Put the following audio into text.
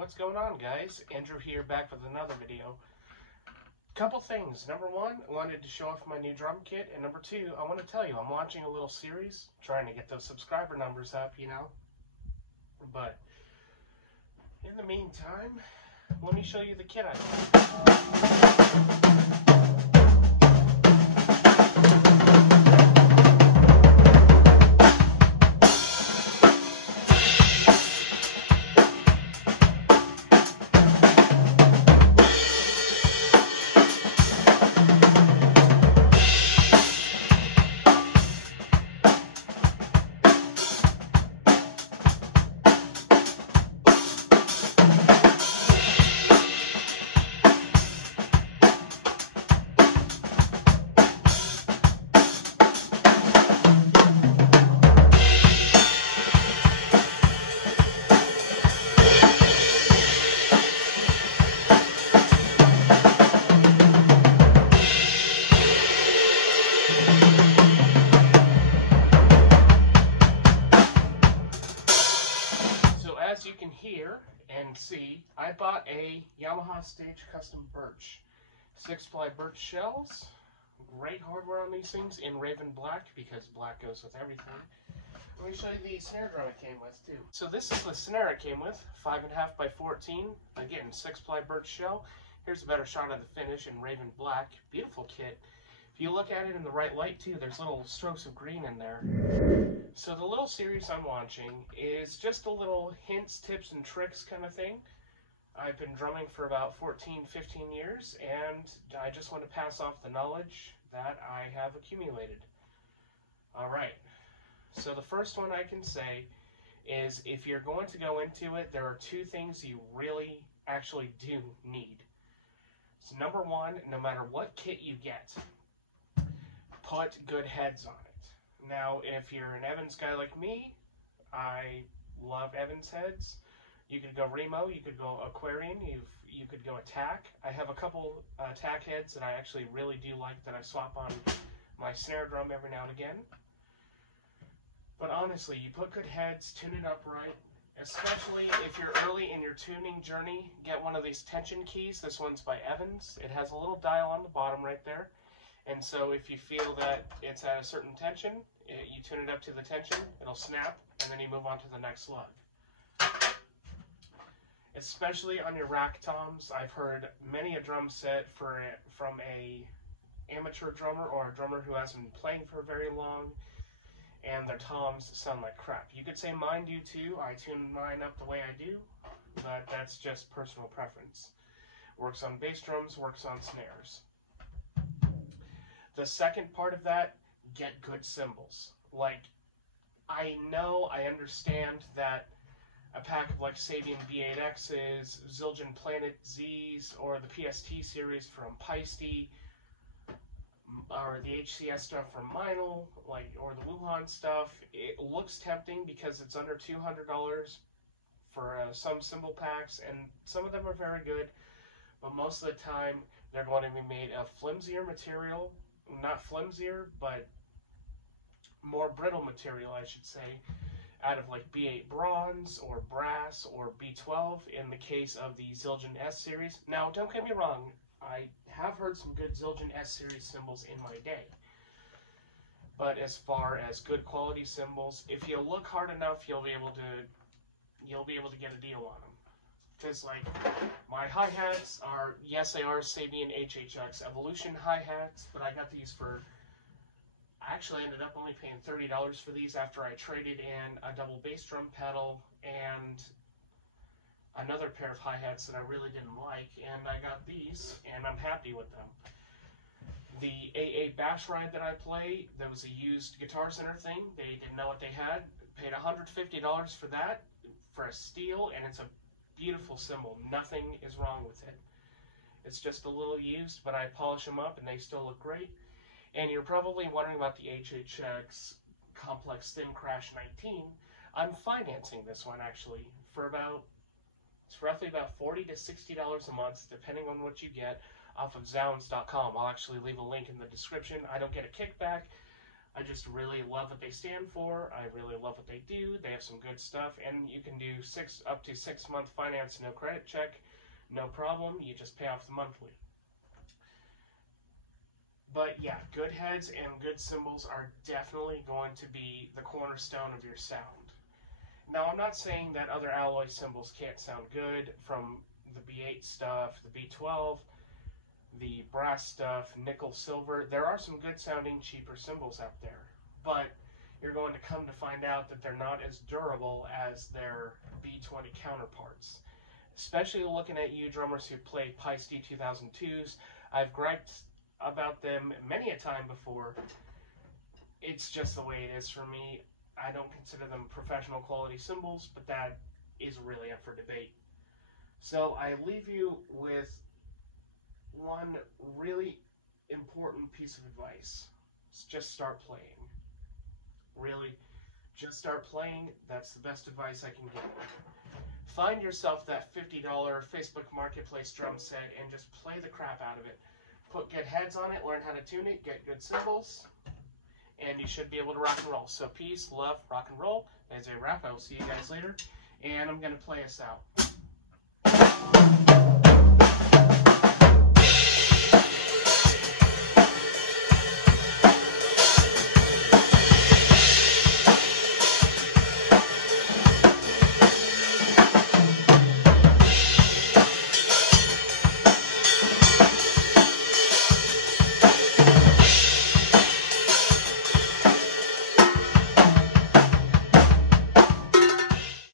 what's going on, guys? Andrew here, back with another video. Couple things. Number one, I wanted to show off my new drum kit, and number two, I want to tell you I'm launching a little series, trying to get those subscriber numbers up, you know. But in the meantime, let me show you the kit I got. As you can hear and see, I bought a Yamaha Stage Custom Birch 6-ply birch shells. Great hardware on these things in Raven Black because black goes with everything. Let me show you the snare drum it came with too. So this is the snare it came with, 5.5 by 14. Again, 6-ply birch shell. Here's a better shot of the finish in Raven Black. Beautiful kit. If you look at it in the right light too, there's little strokes of green in there. So the little series I'm launching is just a little hints, tips, and tricks kind of thing. I've been drumming for about 14, 15 years, and I just want to pass off the knowledge that I have accumulated. Alright, so the first one I can say is if you're going to go into it, there are two things you really actually do need. So number one, no matter what kit you get, put good heads on it. Now, if you're an Evans guy like me, I love Evans heads. You could go Remo, you could go Aquarian, you could go Attack. I have a couple Attack heads that I actually really do like that I swap on my snare drum every now and again. But honestly, you put good heads, tune it up right, especially if you're early in your tuning journey, get one of these tension keys. This one's by Evans. It has a little dial on the bottom right there. And so if you feel that it's at a certain tension, you tune it up to the tension, it'll snap, and then you move on to the next slug. Especially on your rack toms, I've heard many a drum set from a amateur drummer or a drummer who hasn't been playing for very long, and their toms sound like crap. You could say mine do too. I tune mine up the way I do, but that's just personal preference. Works on bass drums, works on snares. The second part of that, get good cymbals. Like, I understand that a pack of like Sabian B8Xs, Zildjian Planet Zs, or the PST series from Peisty, or the HCS stuff from Meinl, or the Wuhan stuff, it looks tempting because it's under $200 for some cymbal packs, and some of them are very good, but most of the time they're going to be made of flimsier material. Not flimsier, but more brittle material, I should say, out of like B8 bronze or brass or B12 in the case of the Zildjian S series. Now, don't get me wrong, I have heard some good Zildjian S series cymbals in my day. But as far as good quality cymbals, if you look hard enough, you'll be able to get a deal on them. Because like my hi-hats are, yes, they are Sabian HHX Evolution hi-hats, but I got these for, I actually ended up only paying $30 for these after I traded in a double bass drum pedal and another pair of hi-hats that I really didn't like, and I got these, and I'm happy with them. The AA bash ride that I play, that was a used Guitar Center thing, they didn't know what they had, paid $150 for that, for a steel, and it's a beautiful cymbal. Nothing is wrong with it. It's just a little used, but I polish them up and they still look great. And you're probably wondering about the HHX Complex Thin Crash 19. I'm financing this one actually for it's roughly about $40 to $60 a month, depending on what you get, off of Zounds.com. I'll actually leave a link in the description. I don't get a kickback. I just really love what they stand for. I really love what they do. They have some good stuff, and you can do up to 6 month finance, no credit check, no problem. You just pay off the monthly. But yeah, good heads and good cymbals are definitely going to be the cornerstone of your sound. Now, I'm not saying that other alloy cymbals can't sound good, from the B8 stuff, the B12, the brass stuff, nickel, silver. There are some good sounding cheaper cymbals out there, but you're going to come to find out that they're not as durable as their B20 counterparts. Especially looking at you drummers who play Pice D2002s, I've griped about them many a time before. It's just the way it is for me. I don't consider them professional quality cymbals, but that is really up for debate. So I leave you with one really important piece of advice. Just start playing. Really, just start playing. That's the best advice I can give. Find yourself that $50 Facebook Marketplace drum set and just play the crap out of it. Put good heads on it, learn how to tune it, get good cymbals, and you should be able to rock and roll. So peace, love, rock and roll. That's a wrap. I will see you guys later, and I'm going to play us out.